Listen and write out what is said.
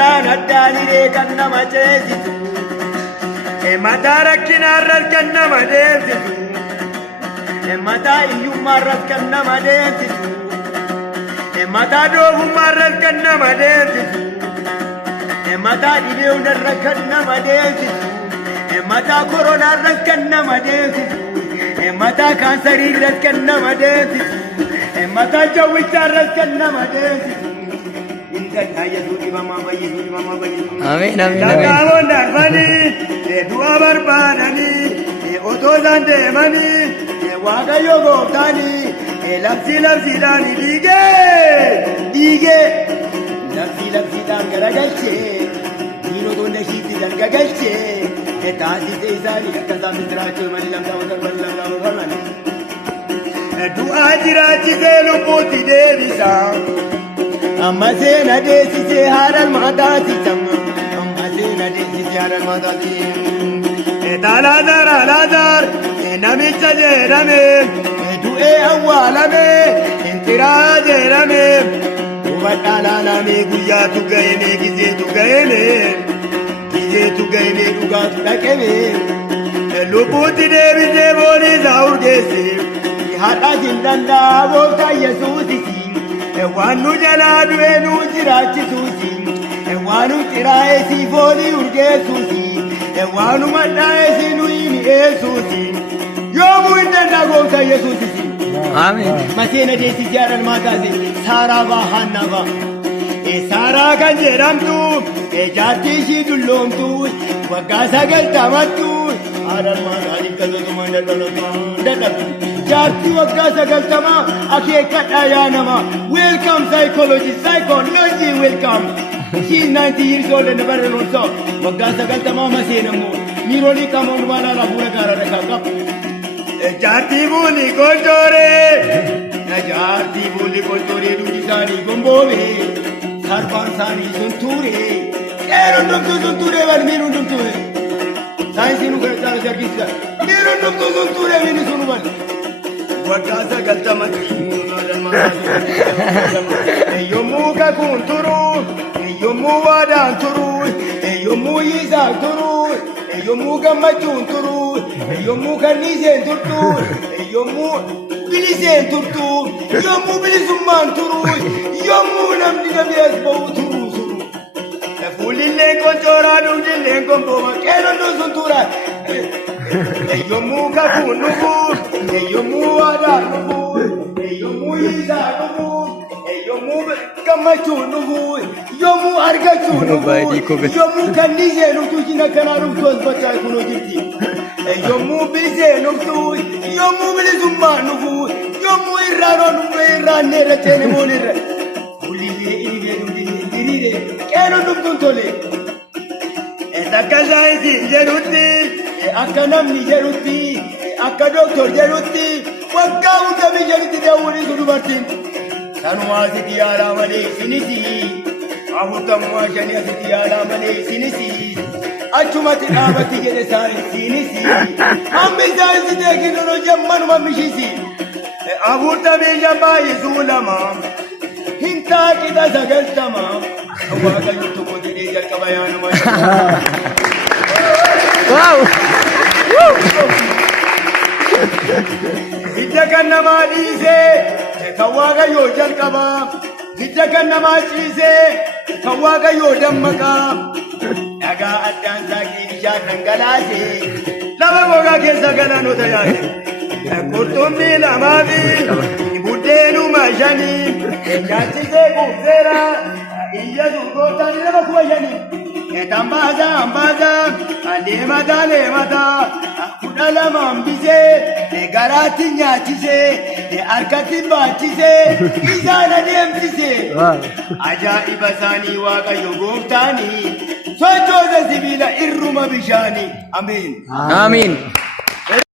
garaan addaaniree kan nama ceesisu mataa rakkinaarras kan nama deemsisu mataa iyyummaarras kan nama deemsisu mataa doofummaarras kan nama deemsisu mataa dhibee hundarra kan nama deemsisu mataa koronaarras kan nama deemsisu mataa kaansariirras kan nama deemsisu mataa jawwichaarras kan nama deemsisu Amin, amin, Lakaawwan darbanii du'a barbaadanii otoo isaan deemanii waaqayyo gooftaanii labsiidhaan dhiigee labsiidhaan garagalchee diinota hunda ishiitti gargagalchee taasisee isaanii akka isaan jiraachuu malee lamxaawwan darban du'aa jiraachisee lubbuutti deebisaa. Amma seena deessisee haadha maataatiisa. Amma seena deessisee haadha maataatiisa. Alaazar namicha jedhame du'ee awwaalame xiraa jedhame hubadhaa laalame guyyaatu ga'eme gizeetu ga'eme dhugaatu dhaqeme lubbuutti deebisee booliisaa urgeesse haadhaas hin danda'a gooftaa Yesuusisi. Waan nu jalaa du'e nu jiraachisuusi waan nu xiraa'e si foonii urgeessuusi waan nu madhaa'e si nu mi'eessuusi yoomuu hin danda'a gooftaa Yesuusisi. Amin. Maseena deessisee haadha maataati Saaraa baa Haannaa baa. Saaraa kan jedhamtu jaartii ishii dulloomtu waggaa 90 haadha maataatiif galatuma dadhabdu. Jaartii waggaa 90 akeekkadhaa yaa nama. Welcome psychology welcome. She is 90 years old and never known so. Waggaa 90 maseenamu miiroli qamoon maala rafuudha gaara dhaqaa. Jaartii buulli qolchooree duudi isaanii gomboobee sarbaan isaanii sun tuuree hundumtuu sun tuuree bal miin hundumtuu saayinsiin nu gargaara argisiisa miin hundumtuu sun tuuree miin sun bal. Waggaa 90 yommuu kakuun turu yommuu waadaan turu yommuu yiisaan turu yommuu gammachuun turu yommuu kanniiseen turtu yommuu biliseen turtu yommuu bilisummaan turu yommuu namni gamees ba'u turu fuulilleen qoncoraa dugdilleen gombooma qeelondoon sun tura yommuu kakuun nufu yommuu waadaan nufu yommuu yiisaan nufu yommuu gammachuun nufu yommuu argachuun nufu yommuu kanniisee nuftu jina kanaa nuftu as bachaa kunoo jirti yommuu bilisee nuftu yommuu bilisummaan nufu yommuu irraanoo nufu irraannee racheene moonirra fuulillee ilibee dugdillee diriiree qeelon nuftuun tole takka saayinsiin jedhutti akka namni jedhutti akka doktor jedhutti waggaa hunda jedhutti daawwanii su dubartiin sanumaa asitti yaalaa malee isinisi afurtamuu 5 asitti yaalaa malee isinisi achumatti dhaabatti jedhe saayinsiinisi hammi saayinsi teekinooloojii ammanuma mishiisi afurtamii 5 baay'isuu 2 hin taaqixa 90 waaqayyo tokko jedhee jalqaba yaanuma. Wow! Hidda kan namaa dhiisee kan waaqayyoo jalqabaa hidda kan namaa ciisee kan waaqayyoo dammaqaa dhagaa addaan saaqii bishaan dhangalaasee lafa gogaa keessa galaanota yaade qurxummii 2 fi buddeenuma 5 nyaachisee quubseera iyya gooftaan nama 5 Tambaza, alemata, 12 hambisee garaatti nyaachisee harkatti baachisee isaan adeemsisee ajaa'iba isaanii waaqayyo gooftaanii sochoota sibiila irruma bishaanii. Ameen. Amin.